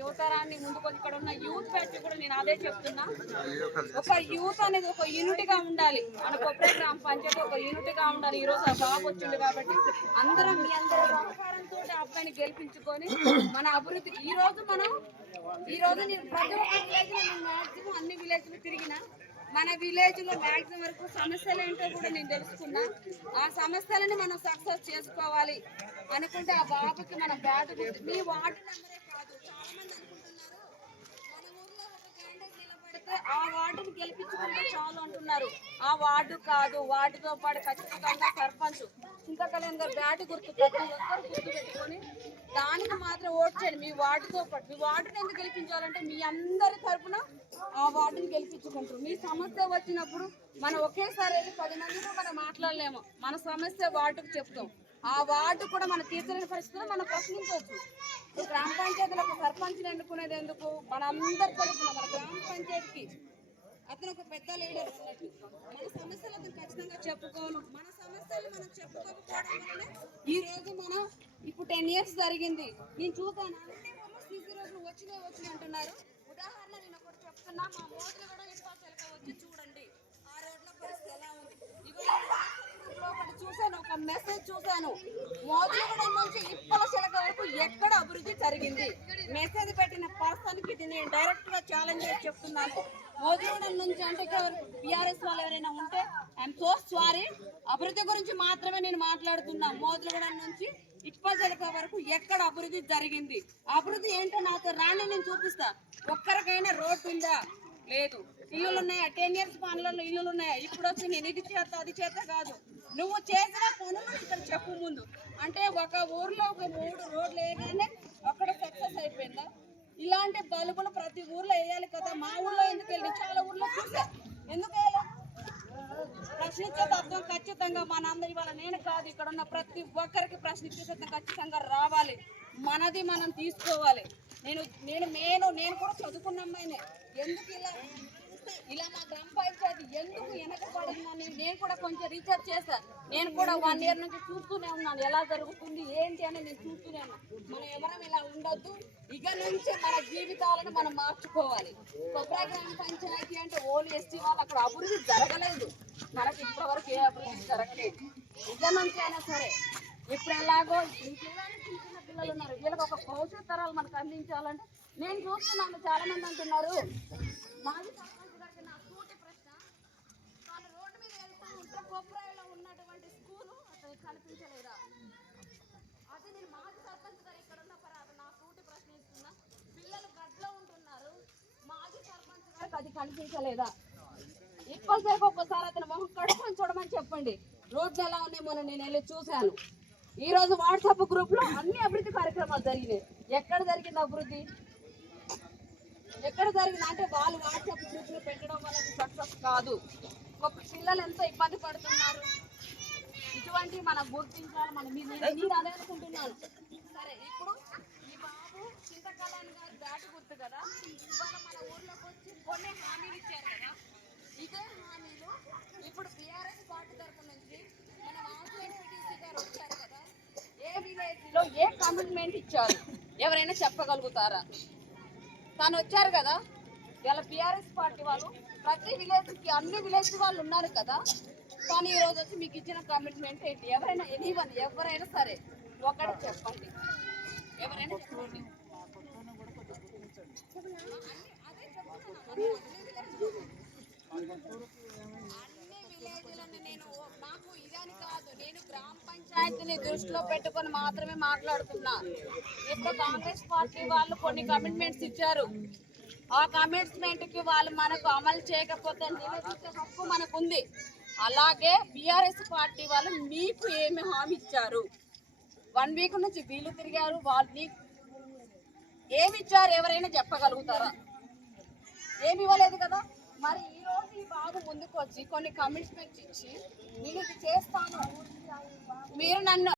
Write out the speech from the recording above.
యువతరాన్ని ముందుకు ఇక్కడ ఉన్న యూత్ బ్యాచ్ కూడా నేను అదే చెప్తున్నా. ఒక యూత్ అనేది ఒక యూనిట్ గా ఉండాలి. మన కొప్పరి గ్రామ పంచాయతీ ఒక యూనిట్ గా ఉండాలి. ఈ రోజు ఆ బాబు వచ్చింది కాబట్టి అందరం మీ అందరూ సహకారంతో అబ్బాయిని గెలిపించుకొని మన అభివృద్ధి ఈ రోజు నేను ప్రతి ఒక్క విలేజ్ లో నేను మాక్సిమం అన్ని విలేజ్లు తిరిగిన మన విలేజ్ లో మాక్సిమం వరకు సమస్యలు ఏంటో కూడా నేను తెలుసుకున్నా. ఆ సమస్యలని మనం సక్సెస్ చేసుకోవాలి అనుకుంటే ఆ బాబుకి మన బ్యాట్ మీ వార్డు నెంబరే కాదు, చాలా మంది అనుకుంటున్నారు మన ఊర్లో ఒక క్యాండిడేట్ నిలబడితే ఆ వార్డుని గెలిపించుకుంటే చాలు అంటున్నారు. ఆ వార్డు కాదు, వార్డుతో పాటు ఖచ్చితంగా సర్పంచ్ చింతకళ్యాణ్ గారు బ్యాట్ గుర్తు ప్రతి ఒక్కరు గుర్తు పెట్టుకొని దానికి మాత్రం ఓట్ చేయండి. మీ వార్డుతో పాటు మీ వార్డుని ఎందుకు గెలిపించాలంటే మీ అందరి తరఫున ఆ వార్డుని గెలిపించుకుంటారు. మీ సమస్య వచ్చినప్పుడు మనం ఒకేసారి వెళ్ళి 10 మందితో మనం మాట్లాడలేము. మన సమస్య వార్డుకు చెప్తాం. ఆ వార్డు కూడా మనం తీర్చలేని పరిస్థితుల్లో మనం ప్రశ్నించవచ్చు. గ్రామ పంచాయతీలో ఒక సర్పంచ్ని ఎన్నుకునేది ఎందుకు? మన అందరి తరఫున మన గ్రామ పంచాయతీకి అతను ఒక పెద్ద లీడర్ ఉన్నట్టు మన సమస్యలు అతను ఖచ్చితంగా చెప్పుకోను. మన సమస్యలు మనం చెప్పుకోకపోవడం వల్లనే ఈ రోజు మనం ఇప్పుడు 10 years జరిగింది. నేను చూసాను అన్ని ఊర్లో సీసీ రోడ్లు వచ్చినాయి అంటున్నారు. ఉదాహరణ నేను ఒకటి చెప్తున్నా, మా మోదీ కూడా ఇప్పటికి వచ్చి చూడండి ఆ రోడ్ల పరిస్థితి ఎలా ఉంది. ఒకటి చూసాను, ఒక మెసేజ్ చూసాను, మోదీగూడ నుంచి ఇప్పల చిలక వరకు ఎక్కడ అభివృద్ధి జరిగింది. మెసేజ్ పెట్టిన పర్సన్ కి నేను డైరెక్ట్ గా ఛాలెంజ్ చేసి చెప్తున్నాను. మోదీగూడ నుంచి అంటే ఇక్కడ బీఆర్ఎస్ వాళ్ళు ఎవరైనా ఉంటే ఐఎమ్ సో సారీ, అభివృద్ధి గురించి మాత్రమే నేను మాట్లాడుతున్నా. మోదీగూడ నుంచి ఇప్పల చిలక వరకు ఎక్కడ అభివృద్ధి జరిగింది, అభివృద్ధి ఏంటో నాతో రాని నేను చూపిస్తా. ఒక్కరికైనా రోడ్డు ఉందా? లేదు. ఇల్లులు ఉన్నాయా? 10 years పనులలో ఇల్లులు ఉన్నాయా? ఇప్పుడు వచ్చి నేను ఇది చేత అది చేత కాదు, నువ్వు చేసిన పనులు ఇక్కడ చెప్పు ముందు. అంటే ఒక ఊర్లో ఒక 3 రోడ్లు వేయగానే అక్కడ సక్సెస్ అయిపోయిందా? ఇలాంటి బల్బులు ప్రతి ఊర్లో వేయాలి కదా. మా ఊర్లో ఎందుకు వెళ్ళి చాలా ఊర్లో చూసా, ఎందుకు వేయాలి? ప్రశ్నించే తత్వం ఖచ్చితంగా మనందరి ఇవాళ నేను కాదు, ఇక్కడ ఉన్న ప్రతి ఒక్కరికి ప్రశ్నించే తత్వం ఖచ్చితంగా రావాలి. మనది మనం తీసుకోవాలి. నేను కూడా చదువుకున్న అమ్మాయినే. ఎందుకు ఇలా మా గ్రామ పంచాయతీ ఎందుకు వెనకబడిందని నేను కూడా కొంచెం రీసెర్చ్ చేశాను. నేను కూడా 1 year నుంచి చూస్తూనే ఉన్నాను ఎలా జరుగుతుంది ఏంటి అని నేను చూస్తూనే ఉన్నాను. మనం ఎవరం ఇలా ఉండొద్దు. ఇక నుంచి మన జీవితాలను మనం మార్చుకోవాలి. కొప్పరి గ్రామ పంచాయతీ అంటే ఓన్లీ ఎస్టీ వాళ్ళు అక్కడ అభివృద్ధి జరగలేదు. మనకి ఇప్పటివరకు ఏ అభివృద్ధి జరగలేదు. ఇక నుంచి అయినా సరే ఇప్పుడు ఎలాగో చిన్న పిల్లలు ఉన్నారు, వీళ్ళకి ఒక భవిష్యత్ తరాలు మనకు అందించాలంటే నేను చూస్తున్నాను. చాలా మంది అంటున్నారు మాజీ సర్పంచ్ గారికి నా సూటి ప్రశ్న, తను రోడ్డు మీద వెళ్తూ ఉంటే కొప్పరాయిలో ఉన్నటువంటి స్కూలు అతను కనిపించలేదా? అది నేను మాజీ సర్పంచ్ గారు ఇక్కడ ఉన్న నా సూటి ప్రశ్న ఇస్తున్నా. పిల్లలు గడ్డలో ఉంటున్నారు, మాజీ సర్పంచ్ గారికి అది కనిపించలేదా? ఇప్పటిసేపు ఒక్కసారి అతను మొహం కడుపుని చూడమని చెప్పండి. రోడ్లు ఎలా ఉన్నాయి మొన్న నేను వెళ్ళి చూశాను. ఈ రోజు వాట్సాప్ గ్రూప్ లో అన్ని అభివృద్ధి కార్యక్రమాలు జరిగినాయి. ఎక్కడ జరిగింది అభివృద్ధి? ఎక్కడ జరిగింది అంటే వాళ్ళు వాట్సాప్ గ్రూప్ లో పెట్టడం వల్ల సక్సెస్ కాదు. ఒక పిల్లలు ఎంతో ఇబ్బంది పడుతున్నారు. ఇటువంటి మనం గుర్తించాలి. నేను అదే అనుకుంటున్నాను. సరే, ఇప్పుడు ఈ బాబు చింతకళ్యాణ్ గారు బ్యాట్ గుర్తు కదా, ఇవాళ మన ఊర్లోకి వచ్చి కొన్ని హామీలు ఇచ్చారు కదా. ఇదే హామీలు ఇప్పుడు బీఆర్ఎస్ పార్టీ తరఫు నుంచి మన ఎంపీటీసీ గారు వచ్చారు కదా, ఏ విలేజ్ లో ఏ కమిట్మెంట్ ఇచ్చారు ఎవరైనా చెప్పగలుగుతారా? తను వచ్చారు కదా, ఇలా బీఆర్ఎస్ పార్టీ వాళ్ళు ప్రతి విలేజ్కి అన్ని విలేజ్ వాళ్ళు ఉన్నారు కదా. కానీ ఈ రోజు వచ్చి మీకు ఇచ్చిన కమిట్మెంట్ ఏంటి? ఎవరైనా ఎవరైనా సరే ఒకటి చెప్పండి, ఎవరైనా చెప్పండి. అదే చెప్తున్నాను, అన్ని విలేజ్లని నేను నాకు ఇదని కాదు, నేను గ్రామ పంచాయతీని దృష్టిలో పెట్టుకొని మాత్రమే మాట్లాడుతున్నా. ఇప్పుడు కాంగ్రెస్ పార్టీ వాళ్ళు కొన్ని కమిట్మెంట్స్ ఇచ్చారు. ఆ కమిట్మెంట్ కి వాళ్ళు మనకు అమలు చేయకపోతే నిలదీసే హక్కు మనకు ఉంది. అలాగే బీఆర్ఎస్ పార్టీ వాళ్ళు మీకు ఏమి హామీ ఇచ్చారు? 1 week నుంచి వీళ్ళు తిరిగారు, వాళ్ళు ఏమి ఇచ్చారు ఎవరైనా చెప్పగలుగుతారా? ఏమి ఇవ్వలేదు కదా. మరి ఈ రోజు ఈ బాబు ముందుకు వచ్చి కొన్ని కమిట్మెంట్స్ ఇచ్చి నేను ఇది చేస్తాను, మీరు నన్ను